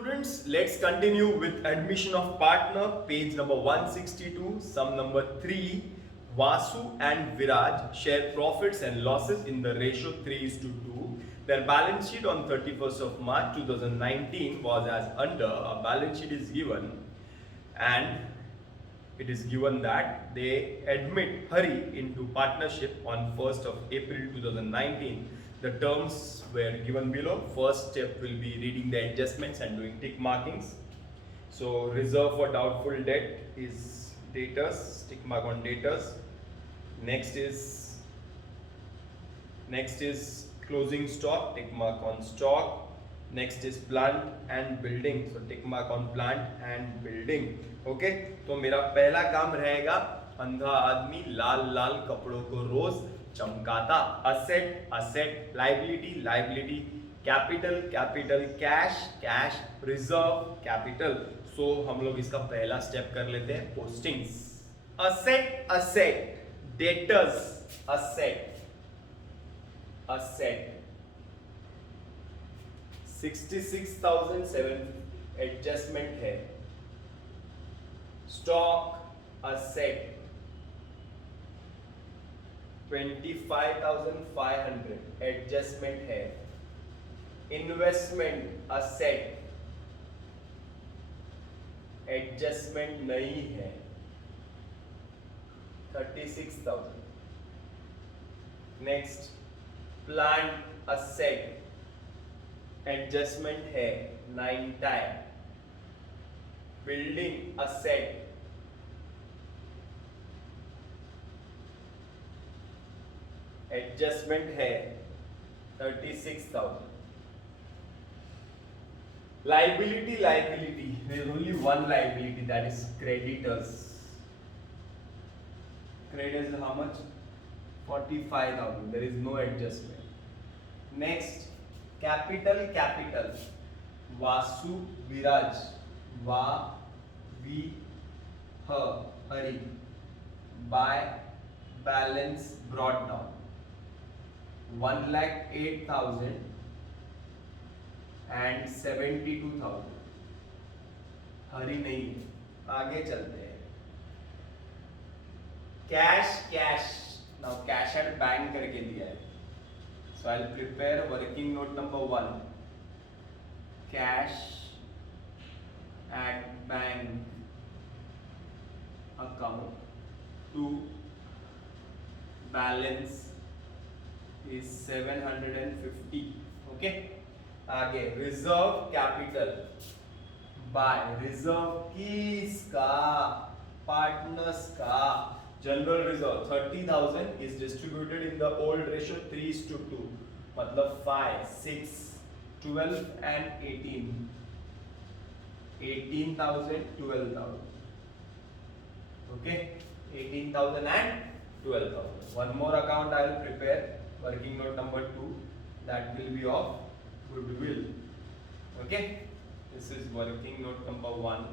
Students, let's continue with admission of partner, page number 162, sum number 3. Vasu and Viraj share profits and losses in the ratio 3:2. Their balance sheet on 31st of March 2019 was as under. A balance sheet is given and it is given that they admit Hari into partnership on 1st of April 2019. The terms were given below. First step will be reading the adjustments and doing tick markings. So reserve for doubtful debt is debtors, tick mark on debtors. Next is closing stock, tick mark on stock. Next is plant and building, so tick mark on plant and building. Okay तो मेरा पहला काम रहेगा, अंधा आदमी लाल लाल कपड़ों को रोज चमकाता. Asset asset, liability liability, capital capital, cash cash, reserve capital. So हम लोग इसका पहला स्टेप कर लेते हैं, postings. Asset asset, debtors asset asset 66,007 adjustment है. स्टॉक असेट 25,500 एडजस्टमेंट है. इन्वेस्टमेंट असेट एडजस्टमेंट नहीं है, 36,000. नेक्स्ट प्लांट असेट एडजस्टमेंट है 9 टाइम. बिल्डिंग असेट एडजस्टमेंट है 36,000. Liability liability, there is only one liability, that is creditors. Creditors how much? 45,000. There is no adjustment. Next, capital capital, Vasu Viraj, Va Vi Ha Hari, by balance brought down 1,08,000 and 72,000. हरी नहीं है. आगे चलते हैं. Cash cash, now cash at bank करके दिया है. So I'll prepare working note number 1. Cash at bank account to balance is 750. Okay. आगे reserve capital by reserve किसका? Partners का. General reserve 30,000 is distributed in the old ratio 3:2, मतलब 5, 6, 12 and 18. 18,000, 12,000. Okay, 18,000 and 12,000. One more account I will prepare, working note number 2, that will be of goodwill. Okay, this is working note number 1.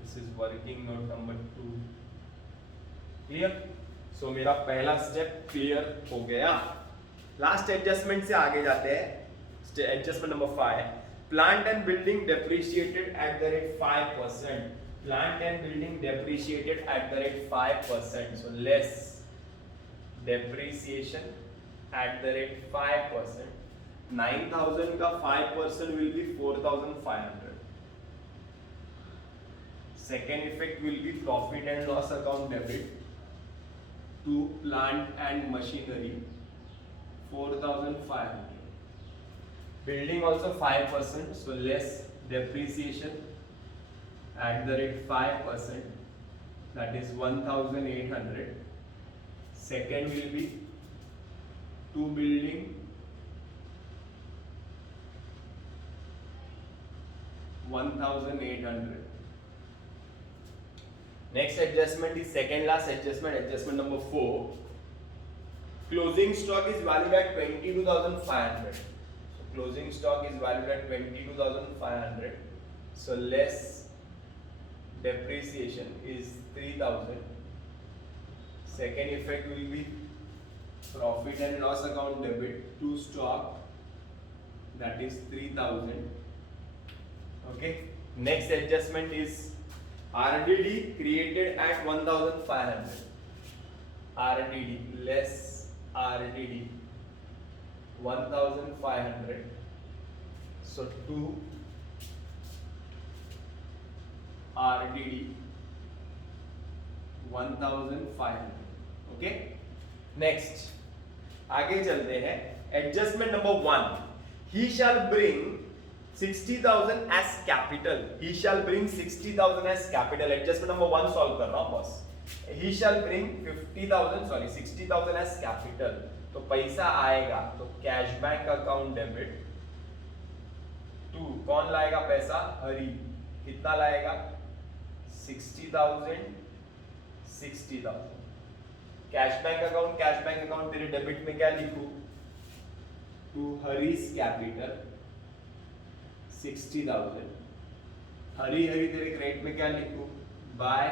This is working note number 2. क्लियर. सो मेरा पहला step clear हो गया. Last adjustment से आगे जाते हैं. Adjustment number 5, plant and building depreciated at the rate 5%. Plant and building depreciated at the rate 5%. So less depreciation at the rate 5%. 9,000 का 5% will be 4,500. Second effect will be profit and loss account debit to plant and machinery 4,500. Building also 5%, so less depreciation at the rate 5%, that is 1,800. Second will be to building 1,800. Next adjustment is second last adjustment, adjustment number 4. Closing stock is valued at 22,500. So closing stock is valued at 22,500. So less depreciation is 3,000. Second effect will be profit and loss account debit to stock, that is 3,000. Okay. Next adjustment is RDD created at 1500. RDD less RDD 1500. So 2 RDD 1500. Okay. Next आगे चलते हैं. Adjustment number 1. He shall bring 60,000 as capital. He shall bring 60,000 as capital. Adjustment number 1 solve कर रहा हूं बस. He shall bring 60,000 as capital. तो पैसा आएगा तो cash bank account debit to कौन लाएगा पैसा? हरी. कितना लाएगा? 60,000. कैश बैंक अकाउंट तेरे डेबिट में क्या लिखूं? To hurries capital 60,000. हरी तेरे क्रेडिट में क्या लिखूं? By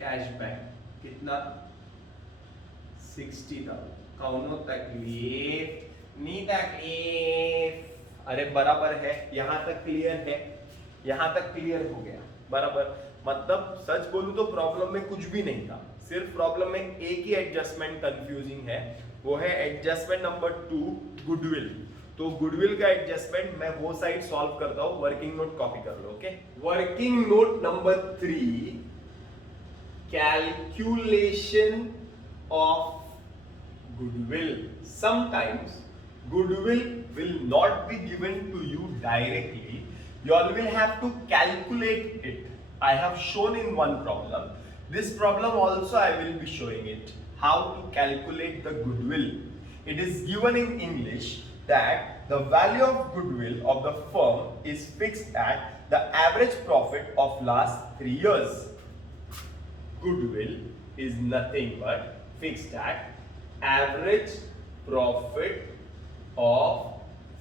cash bank. कितना? 60,000. कौनो तकलीफ नहीं? तकलीफ अरे बराबर है. यहां तक क्लियर है? यहां तक क्लियर हो गया बराबर. मतलब सच बोलूं तो प्रॉब्लम में कुछ भी नहीं था, सिर्फ प्रॉब्लम में एक ही एडजस्टमेंट कंफ्यूजिंग है, वो है एडजस्टमेंट नंबर 2 गुडविल. तो गुडविल का एडजस्टमेंट मैं वो साइड सॉल्व करता हूं. वर्किंग नोट कॉपी कर लो. Okay. Working note number 3 calculation of goodwill. Sometimes goodwill will not be given to you directly. You all will have to calculate it. I have shown in one problem. This problem also I will be showing it. How to calculate the goodwill. It is given in English that the value of goodwill of the firm is fixed at the average profit of last 3 years. Goodwill is nothing but fixed at average profit of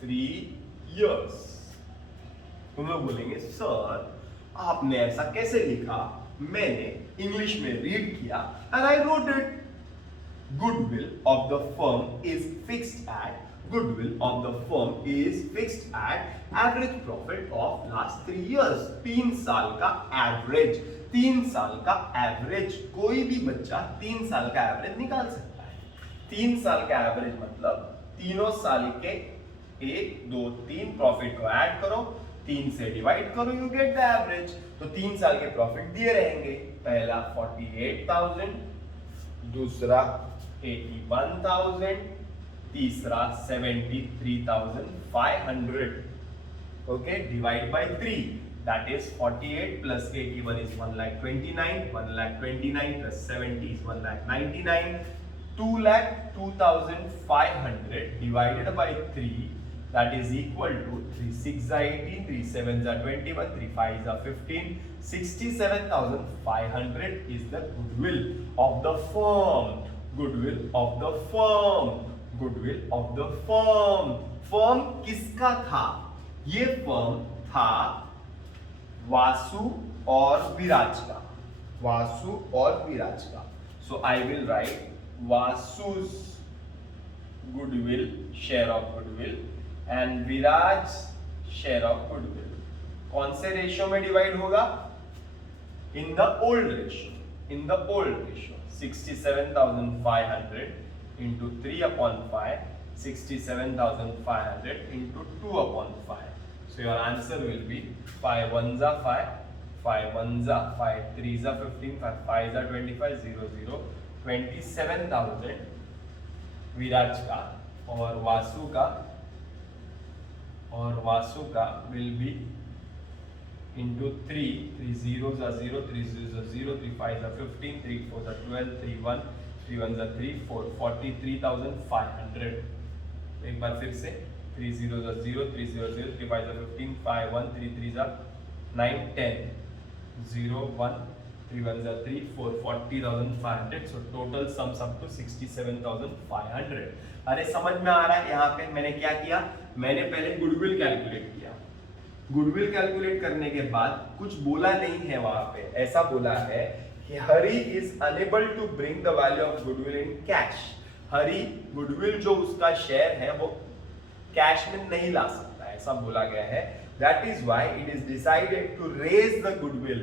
3 years. तुम लोग बोलेंगे सर आपने ऐसा कैसे लिखा? मैंने इंग्लिश में रीड किया and I wrote it. Goodwill of the firm is fixed at average profit of last 3 years. 3 साल का एवरेज. 3 साल का एवरेज. कोई भी बच्चा 3 साल का एवरेज निकाल सकता है. 3 साल का एवरेज मतलब तीनों साल के 1 2 3 प्रॉफिट को ऐड करो, 3 से डिवाइड करो, यू गेट द एवरेज. तो 3 साल के प्रॉफिट दिए रहेंगे. पहला 48,000, दूसरा 81,000, तीसरा 73,500. Okay. Divide by 3. That is 48 plus 81 is 1,29,000. 1,29,000 plus 70 is 1,99,000. 2,02,500 divided by 3, that is equal to 3 6 are 18, 3 7 are 21, 3 5 are 15. 67,500 is the goodwill of the firm. Firm किसका था? ये फर्म था वासु और विराज का. So I will write Vasu's goodwill, share of goodwill, and Viraj share of goodwill. कौन से रेशियो में डिवाइड होगा? In the old ratio. 67,500 into 3/5. 67,500 into 2/5. So your answer will be 5 1s are 5, 5 1s are 5, 3s are 15, 5 5s are 25, 0 0. 27,000 विराज का और वासु का will be into 3 zeros are 0, 3 zeros are 0, 3 5s are 15, 3 4s are 12, 3 1, 3 1s are 3, 4, 43,500. एक बार फिर से 3 zeros are 0, 3 0 0, 3 5s are 15, 5 1, 3 3s are 9, 10, 0 1, 3 1s are 3, 4, 40,500. So total sums up to 67,500. अरे समझ में आ रहा है? यहाँ पे मैंने क्या किया? मैंने पहले गुडविल कैलकुलेट किया. गुडविल कैलकुलेट करने के बाद कुछ बोला नहीं है वहां पे. ऐसा बोला है कि Hari is unable to bring the value of goodwill in cash. Hari goodwill जो उसका शेयर है वो कैश में नहीं ला सकता, ऐसा बोला गया है. That is why it is decided to raise the goodwill,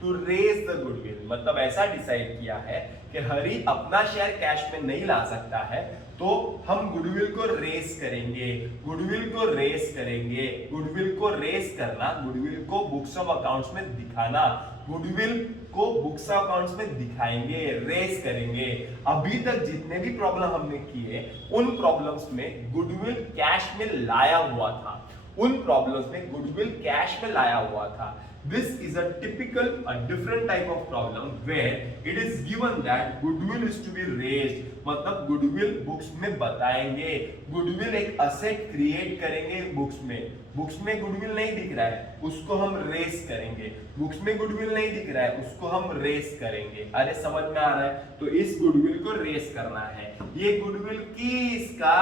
to raise the goodwill, मतलब ऐसा डिसाइड किया है कि हरी अपना शेयर कैश में नहीं ला सकता है, तो हम गुडविल को रेस करेंगे, गुडविल को रेस करेंगे। गुडविल को रेस करना, गुडविल को बुक्स ऑफ अकाउंट्स में दिखाना, गुडविल को बुक्स ऑफ अकाउंट्स में दिखाएंगे, रेस करेंगे। अभी तक जितने भी प्रॉब्लम हमने किए उन प्रॉब्लम्स में गुडविल कैश में लाया हुआ था, उन प्रॉब्लम्स में गुडविल कैश में लाया हुआ था। This is a typical, a different type of problem where it is given that goodwill is to be raised, मतलब गुडविल बुक्स में बताएंगे, गुडविल एक असेट क्रिएट करेंगे बुक्स में, बुक्स में गुडविल नहीं दिख रहा है उसको हम रेस करेंगे, बुक्स में गुडविल नहीं दिख रहा है उसको हम रेस करेंगे। अरे समझ में आ रहा है? तो इस गुडविल को रेस करना है। ये गुडविल किसका,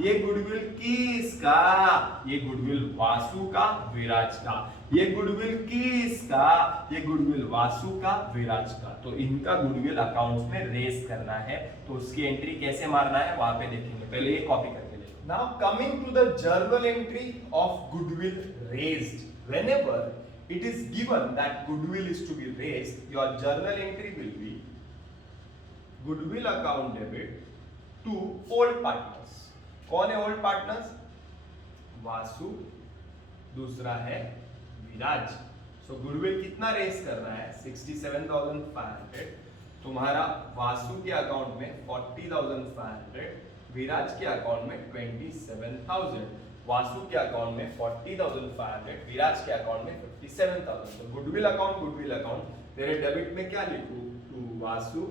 ये गुडविल किसका, ये गुडविल वासु का, विराज का। ये गुडविल किसका, ये गुडविल वासु का, विराज का। तो इनका गुडविल अकाउंट्स में रेस करना है, तो उसकी एंट्री कैसे मारना है वहां पे देखेंगे। पहले ये कॉपी करके देखो। Now coming to the journal entry of goodwill raised, whenever it is given that goodwill is to be raised, your journal entry will be goodwill account debit to old partners। कौन है old partners? Vasu, दूसरा है विराज। सो गुडविल कितना रेस करना है? 67,500। तुम्हारा वासु के अकाउंट में 40,500, विराज के अकाउंट में 27,000। वासु के अकाउंट में 40,500, विराज के अकाउंट में 57,000। तो गुडविल अकाउंट, गुडविल अकाउंट, तेरे डेबिट में क्या लिखूं? To Vasu,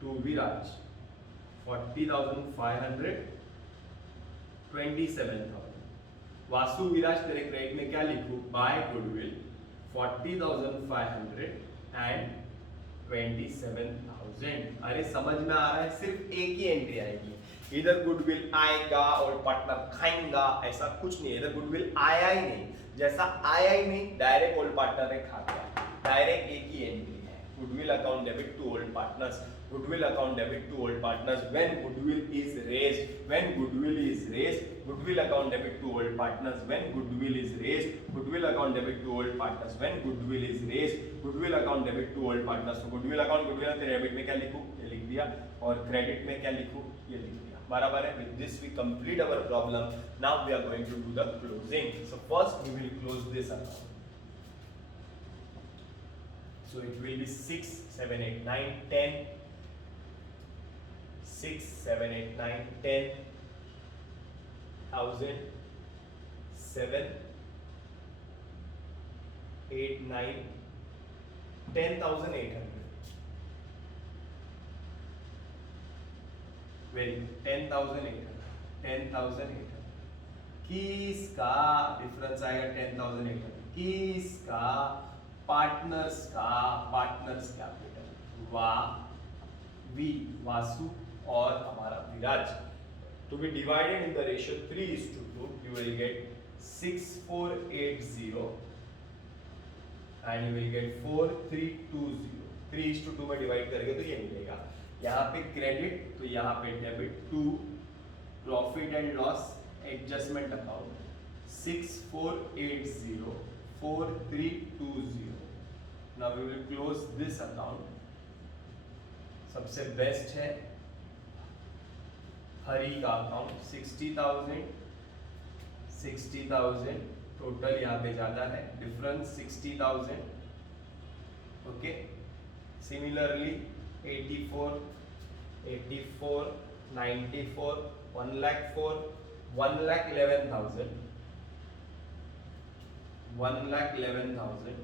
to Viraj, 40,500, 27,000। वासु विराज तेरे क्रेडिट में क्या लिखूं? By goodwill 40,500 and 27,000। अरे समझ में आ रहा है? सिर्फ एक ही एंट्री आएगी, इधर गुडविल आएगा और पार्टनर खाएगा ऐसा कुछ नहीं है। इधर गुडविल आया ही नहीं, जैसा आया ही नहीं डायरेक्ट ओल्ड पार्टनर ने खा गया। डायरेक्ट एक ही एंट्री है, goodwill account debit to old partners, goodwill account debit to old partners when goodwill is raised, when goodwill is raised, goodwill account debit to old partners when goodwill is raised, goodwill account debit to old partners when goodwill is raised, goodwill account debit to old partners। तो goodwill account, goodwill तेरे debit में क्या लिखूं? ये लिख दिया, और क्रेडिट में क्या लिखूं? ये लिख दिया। बराबर है? With this we complete our problem. Now we are going to do the closing. So first we will close this account. So it will be 6, 7, 8, 9, 10, 6, 7, 8, 9, 10, 1,000, 7, 8, 9, 10,800. Very good. 10,800, 10,800। किसका डिफरेंस आएगा? 10,800 किसका? पार्टनर्स का, पार्टनर्स कैपिटल, वासु और हमारा विराज। To be divided in the ratio 3:2, you will get 6,480 and you will get 4,320। 3:2 में डिवाइड करेंगे तो ये मिलेगा। यहाँ पे क्रेडिट तो यहाँ पे debit to profit and loss adjustment account 6,480, 4,320। Now we will close this account। सबसे बेस्ट है हरी का अकाउंट 60,000 टोटल यहाँ पे ज्यादा है, डिफरेंस 60,000। Okay, similarly 84, 94, 1,04, 1,11,000, 1,11,000।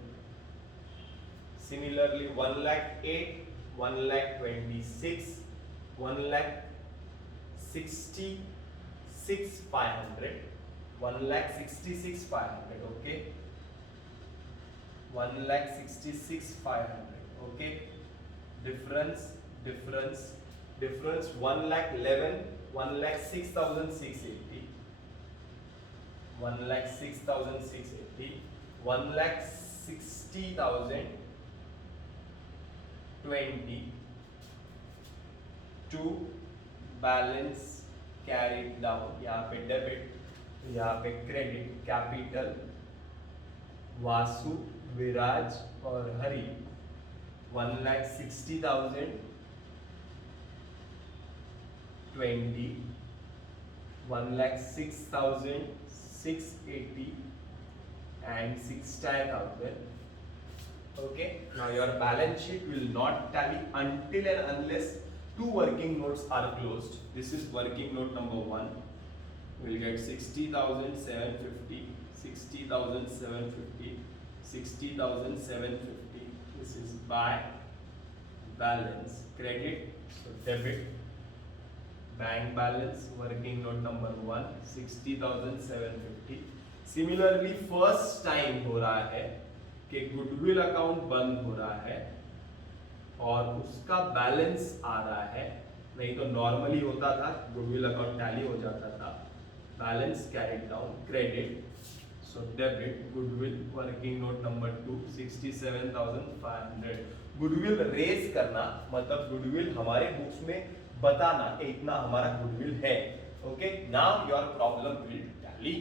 Similarly 1,08, 1,26, 1,66,500, 1,66,500। okay, 1,66,500। okay, difference 1,11,000, 1,06,680, 1,06,680, 1,60,020 to balance carried down। यहाँ पे डेबिट, यहाँ पे क्रेडिट, कैपिटल वासु, विराज और हरि 1,60,000, 20, 1,06,680 and 60,000. Okay, now your balance sheet will not tally until and unless two working notes are closed. This is working note number 1. We'll get 60,750, 60,750, 60,750. This is by balance credit, so debit. Bank balance, working note number 1, 60,750. Similarly, first time हो रहा है कि goodwill account बंद हो रहा है और उसका बैलेंस आ रहा है, नहीं तो नॉर्मली होता था गुडविल अकाउंट टैली हो जाता था, balance carried down credit, so debit goodwill, working note number 2, 67,500. Goodwill raise करना मतलब गुडविल हमारे बुक्स में बताना कि इतना हमारा गुडविल है. Okay, now your problem will tally.